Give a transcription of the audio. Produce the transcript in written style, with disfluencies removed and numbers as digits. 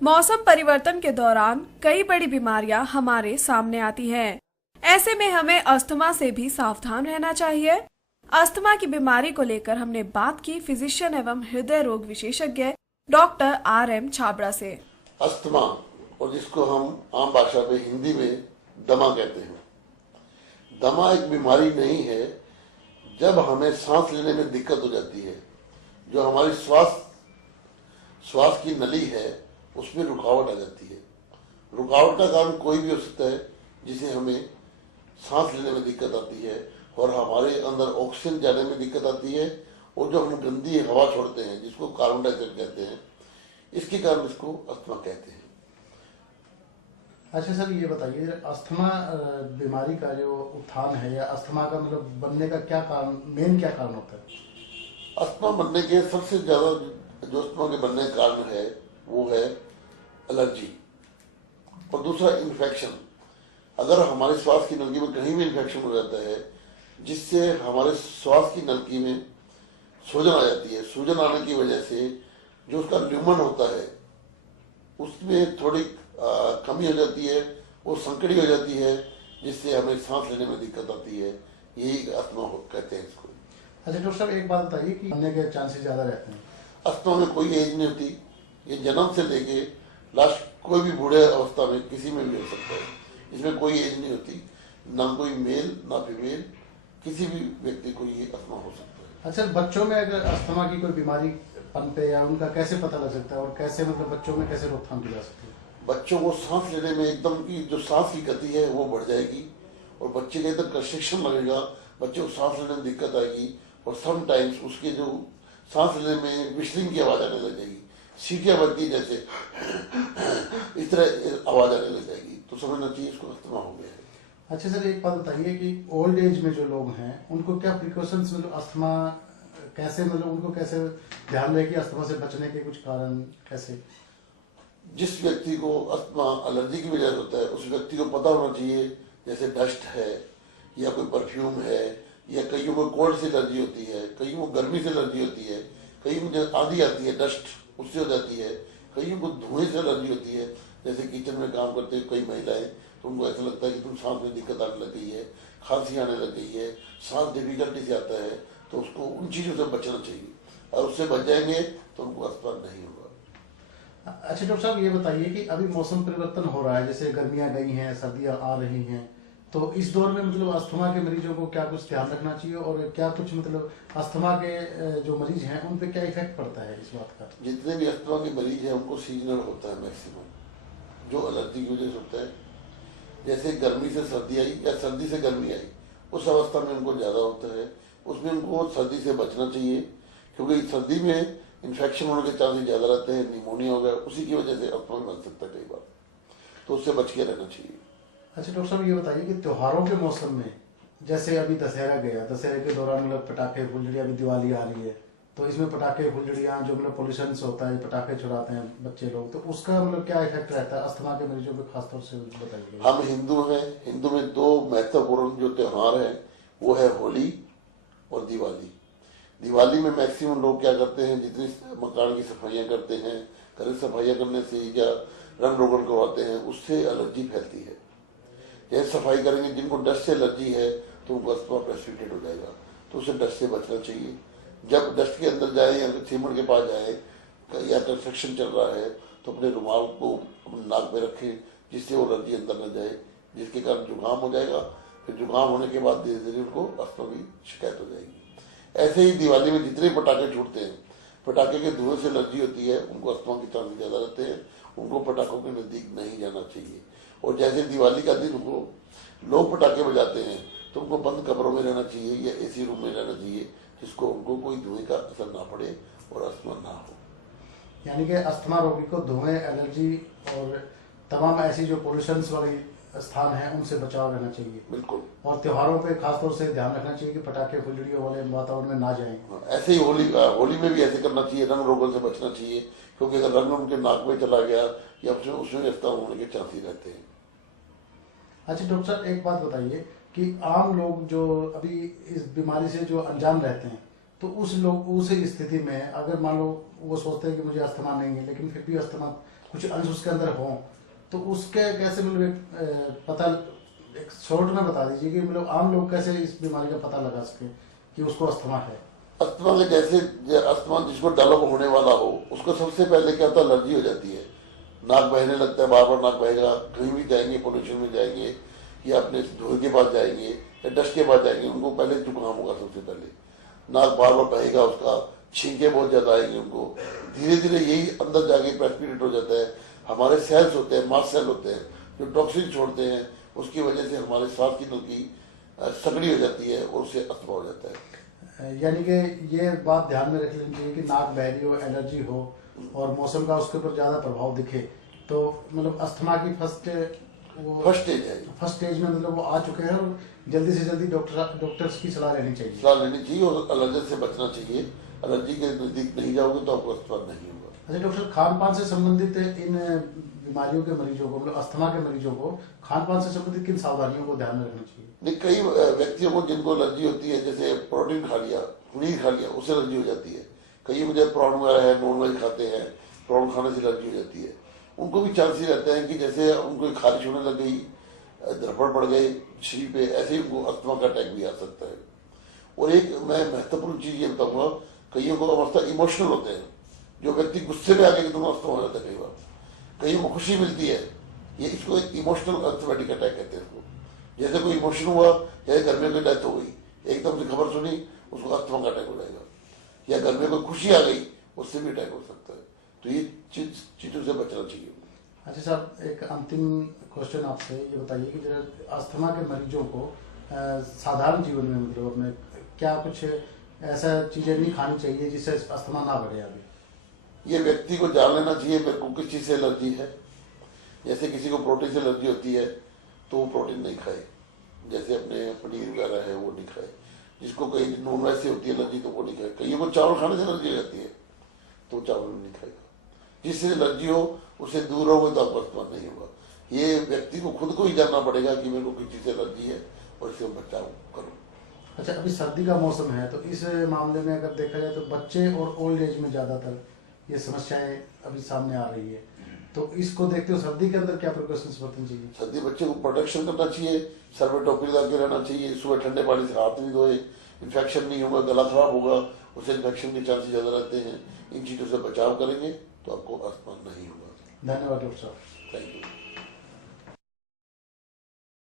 मौसम परिवर्तन के दौरान कई बड़ी बीमारियां हमारे सामने आती हैं। ऐसे में हमें अस्थमा से भी सावधान रहना चाहिए। अस्थमा की बीमारी को लेकर हमने बात की फिजिशियन एवं हृदय रोग विशेषज्ञ डॉक्टर RM छाबड़ा से। अस्थमा, और जिसको हम आम भाषा में हिंदी में दमा कहते हैं। दमा एक बीमारी नहीं है जब हमें सांस लेने में दिक्कत हो जाती है। जो हमारी श्वास की नली है उसमें रुकावट आ जाती है। रुकावट का कारण कोई भी हो सकता है जिसे हमें सांस लेने में दिक्कत आती है और हमारे अंदर ऑक्सीजन जाने में दिक्कत आती है, और जो हम गंदी हवा छोड़ते हैं जिसको कार्बन डाइऑक्साइड कहते हैं, इसके कारण इसको अस्थमा कहते हैं। अच्छा सर, ये बताइए अस्थमा बीमारी का जो उत्थान है या अस्थमा का मतलब बनने का क्या कारण, मेन क्या कारण होता है? अस्थमा बनने के सबसे ज्यादा जो अस्थमा के बनने का कारण है वो है एलर्जी, और दूसरा इन्फेक्शन। अगर हमारे श्वास की नलकी में कहीं भी इन्फेक्शन हो जाता है जिससे हमारे श्वास की नलकी में सूजन आ जाती है, सूजन आने की वजह से जो उसका ल्यूमन होता है उसमें थोड़ी कमी हो जाती है, वो संकड़ी हो जाती है, जिससे हमें सांस लेने में दिक्कत आती है। यही अस्थमा कहते हैं इसको। अच्छा डॉक्टर साहब, एक बात बताइए कि बनने के चांसेस ज्यादा रहते हैं? अस्थमा में कोई एज नहीं होती, ये जन्म से लेके लास्ट कोई भी बूढ़े अवस्था में किसी में भी हो सकता है। इसमें कोई एज नहीं होती, ना कोई मेल ना फीमेल, किसी भी व्यक्ति को ये अस्थमा हो सकता है। अच्छा, बच्चों में अगर अस्थमा की कोई बीमारी पनपे या उनका कैसे पता लग सकता है और कैसे मतलब बच्चों में कैसे रोकथाम की जा सकती है? बच्चों को सांस लेने में एकदम की जो सांस की गति है वो बढ़ जाएगी और बच्चे के एकदम कंस्ट्रिक्शन लगेगा, बच्चे को सांस लेने में दिक्कत आएगी, और समटाइम्स उसके जो सांस लेने में विस्लिंग की आवाज आने लग जाएगी, सीटियां बजती जैसे इस तरह आवाज आने लग जाएगी, तो समझना चाहिए इसको अस्थमा हो गया है। अच्छा सर, एक बात बताइए कि ओल्ड एज में जो लोग हैं उनको क्या प्रिकॉशंस, मतलब अस्थमा कैसे, मतलब उनको कैसे ध्यान रहे कि अस्थमा से बचने के कुछ कारण कैसे? जिस व्यक्ति को अस्थमा एलर्जी की वजह से होता है उस व्यक्ति को पता होना चाहिए, जैसे डस्ट है या कोई परफ्यूम है, या कईयों को कोल्ड से एलर्जी होती है, कईयों को गर्मी से एलर्जी होती है, कईयों को आंधी आती है डस्ट उससे हो जाती है, कईयों को धुएं से एलर्जी होती है। जैसे किचन में काम करते हैं कई महिलाएं, तो उनको ऐसा लगता है कि तुम सांस में दिक्कत आने लग गई है, खांसी आने लग गई है, सांस डिफिकल्टी से आता है, तो उसको उन चीजों से बचना चाहिए, और उससे बच जाएंगे तो उनको अस्थमा नहीं होगा। अच्छा डॉक्टर साहब, ये बताइए कि अभी मौसम परिवर्तन हो रहा है, जैसे गर्मियां गई हैं, सर्दियां आ रही हैं, तो इस दौर में मतलब अस्थमा के मरीजों को क्या कुछ ध्यान रखना चाहिए और क्या कुछ मतलब अस्थमा के जो मरीज हैं उन पे क्या इफेक्ट पड़ता है इस बात का? जितने भी अस्थमा के मरीज हैं उनको सीजनल होता है मैक्सिमम, जो एलर्जी की वजह से होता है। जैसे गर्मी से सर्दी आई या सर्दी से गर्मी आई, उस अवस्था में उनको ज्यादा होता है, उसमें उनको सर्दी से बचना चाहिए, क्योंकि सर्दी में इन्फेक्शन होने के चांसेस ज्यादा रहते हैं, निमोनिया हो गया, उसी की वजह से अस्थमा बन सकता है कई बार, तो उससे बच के रहना चाहिए। अच्छा डॉक्टर साहब, ये बताइए कि त्योहारों के मौसम में, जैसे अभी दशहरा गया, दशहरे के दौरान मतलब पटाखे फुलझड़ियाँ, अभी दिवाली आ रही है, तो इसमें पटाखे फुलझड़ियाँ जो मतलब पोल्यूशन होता है, पटाखे छुड़ाते हैं बच्चे लोग, तो उसका मतलब क्या इफेक्ट रहता है अस्थमा के मरीजों पे खासतौर से बताइए। हम हिंदू हैं, हिंदू में दो महत्वपूर्ण जो त्योहार है वो है होली और दिवाली। दिवाली में मैक्सिमम लोग क्या करते हैं, जितनी मकान की सफाइयां करते हैं, घर की सफाइयां करने से या रंग रोगन करवाते हैं उससे एलर्जी फैलती है। जैसे सफाई करेंगे, जिनको डस्ट से एलर्जी है तो उनको अस्थमा प्रेसिपिटेट हो जाएगा, तो उसे डस्ट से बचना चाहिए। जब डस्ट के अंदर जाए या सीमेंट के पास जाए या कंस्ट्रक्शन चल रहा है तो अपने रुमाल को अपने नाक में रखें, जिससे वो एलर्जी अंदर न जाए, जिसके कारण जुकाम हो जाएगा। फिर जुकाम होने के बाद धीरे धीरे उनको अस्थमा की शिकायत हो जाएगी। ऐसे ही दिवाली में जितने पटाखे छूटते हैं, पटाखे के धुएं से एलर्जी होती है, उनको अस्थमा के चांसेस ज्यादा रहते हैं, उनको पटाखों के नजदीक नहीं जाना चाहिए। और जैसे दिवाली का दिन उनको लोग पटाखे बजाते हैं तो उनको बंद कमरों में रहना चाहिए या एसी रूम में रहना चाहिए, जिसको उनको कोई धुएं का असर ना पड़े और अस्थमा ना हो। यानी कि अस्थमा रोगी को धुएं, एलर्जी और तमाम ऐसी जो पोल्यूशन वाली स्थान है उनसे बचाव रहना चाहिए। बिल्कुल। और त्योहारों पे खासतौर से ध्यान रखना चाहिए कि पटाखे फुलझड़ियों वाले वातावरण में ना जाएं। ऐसे ही होली में भी ऐसे करना चाहिए, रंग रोगन से बचना चाहिए, क्योंकि अगर रंग उनके नाक में चला गया या उसमें अस्थमा होने के चांसेस रहते हैं। अच्छा डॉक्टर साहब, एक बात बताइए कि आम लोग जो अभी इस बीमारी से जो अनजान रहते हैं, तो उस स्थिति में अगर मान लो वो सोचते हैं कि मुझे अस्थमा नहीं है, लेकिन फिर भी अस्थमा कुछ अंश उसके अंदर हो, तो उसके कैसे मतलब एक पता, एक शॉर्ट में बता दीजिए कि मतलब आम लोग कैसे इस बीमारी का पता लगा सके कि उसको अस्थमा है। अस्थमा के जैसे अस्थमा जिसको डेवलप होने वाला हो, उसको सबसे पहले क्या होता है, एलर्जी हो जाती है। नाक बहने लगता है, बार बार नाक बहेगा, कहीं भी जाएंगे, पोल्यूशन में जाएंगे या अपने धुएं के पास जाएंगे या डस्ट के पास जाएंगे, उनको पहले जुकाम होगा सबसे पहले, नाक बार बार बहेगा उसका, छींके बहुत ज्यादा आएंगे उनको। धीरे धीरे यही अंदर जाके प्रेसिपिटेट हो जाता है। हमारे सेल्स होते हैं, मास्ट सेल होते हैं जो टॉक्सिन छोड़ते हैं, उसकी वजह से हमारे सांस की नली सकड़ी हो जाती है और उससे अस्थमा हो जाता है। यानी कि ये बात ध्यान में रख लेनी चाहिए कि नाक बह रही हो, एलर्जी हो और मौसम का उसके ऊपर ज्यादा प्रभाव दिखे, तो मतलब अस्थमा की फर्स्ट स्टेज है। फर्स्ट स्टेज में मतलब वो आ चुके हैं और जल्दी से जल्दी डॉक्टर्स की सलाह लेनी चाहिए। सलाह लेनी चाहिए और एलर्जी से बचना चाहिए। एलर्जी के नजदीक नहीं जाओगे तो आपको अस्थमा नहीं होगा। अच्छा डॉक्टर, खान पान से संबंधित इन बीमारियों के मरीजों को, मतलब अस्थमा के मरीजों को खान पान से संबंधित किन सावधानियों को ध्यान में रखना चाहिए? नहीं, कई व्यक्तियों को जिनको एलर्जी होती है, जैसे प्रोटीन खा लिया, पनीर खा लिया, उससे एलर्जी हो जाती है। कई मुझे प्रॉन वगैरह है, नॉन वेज खाते हैं, प्रॉन खाने से एलर्जी हो जाती है। उनको भी चांस ही रहते हैं कि जैसे उनको खारिश होने लग गई, धड़पड़ पड़ गए शरीर पे, ऐसे ही उनको अस्थमा का अटैक भी आ सकता है। और एक मैं महत्वपूर्ण चीज ये बताऊंगा, कईयों को अवस्था इमोशनल होते हैं, जो व्यक्ति गुस्से में आके दोनों अस्थमा हो जाता है। कई बार कईयों को खुशी मिलती है, ये इसको एक इमोशनल अस्थमैटिक अटैक कहते हैं इसको। जैसे कोई इमोशन हुआ, जैसे घर में कोई डेथ हो गई, एकदम से खबर सुनी, उसको अस्थमा का अटैक हो जाएगा। या घर में कोई खुशी आ गई, उससे भी अटैक हो सकता है। तो ये चीजों से बचना चाहिए। अच्छा साहब, एक अंतिम क्वेश्चन आपसे ये बताइए कि जरा अस्थमा के मरीजों को साधारण जीवन में मतलब अपने क्या कुछ ऐसा चीजें नहीं खानी चाहिए जिससे अस्थमा ना बढ़े? अभी ये व्यक्ति को जान लेना चाहिए मेरे को किस चीज से एलर्जी है। जैसे किसी को प्रोटीन से एलर्जी होती है तो वो प्रोटीन नहीं खाए, जैसे अपने पनीर वगैरह है वो नहीं खाए। जिसको कहीं नॉन वेज से होती है एलर्जी तो वो नहीं खाए। कईयों को चावल खाने से एलर्जी हो जाती है तो चावल नहीं खाएगा। जिससे एलर्जी हो उससे दूर रहोगे तो आपको अस्थमा नहीं होगा। ये व्यक्ति को खुद को ही जानना पड़ेगा कि मेरे को किस चीज से एलर्जी है और इससे बचाव करो। अच्छा, अभी सर्दी का मौसम है तो इस मामले में अगर देखा जाए तो बच्चे और ओल्ड एज में ज्यादातर ये समस्याएं अभी सामने आ रही है, तो इसको देखते हो सर्दी के अंदर क्या प्रिकॉशंस बरतनी चाहिए? सर्दी बच्चे को प्रोटेक्शन करना चाहिए, सर में टोपी लगा के रहना चाहिए, सुबह ठंडे पानी से हाथ नहीं धोए, इन्फेक्शन नहीं होगा, गला खराब होगा, उससे इन्फेक्शन के चांसेस ज्यादा रहते हैं। इन चीजों से बचाव करेंगे तो आपको अस्थमा नहीं होगा। धन्यवाद डॉक्टर साहब। Thank you.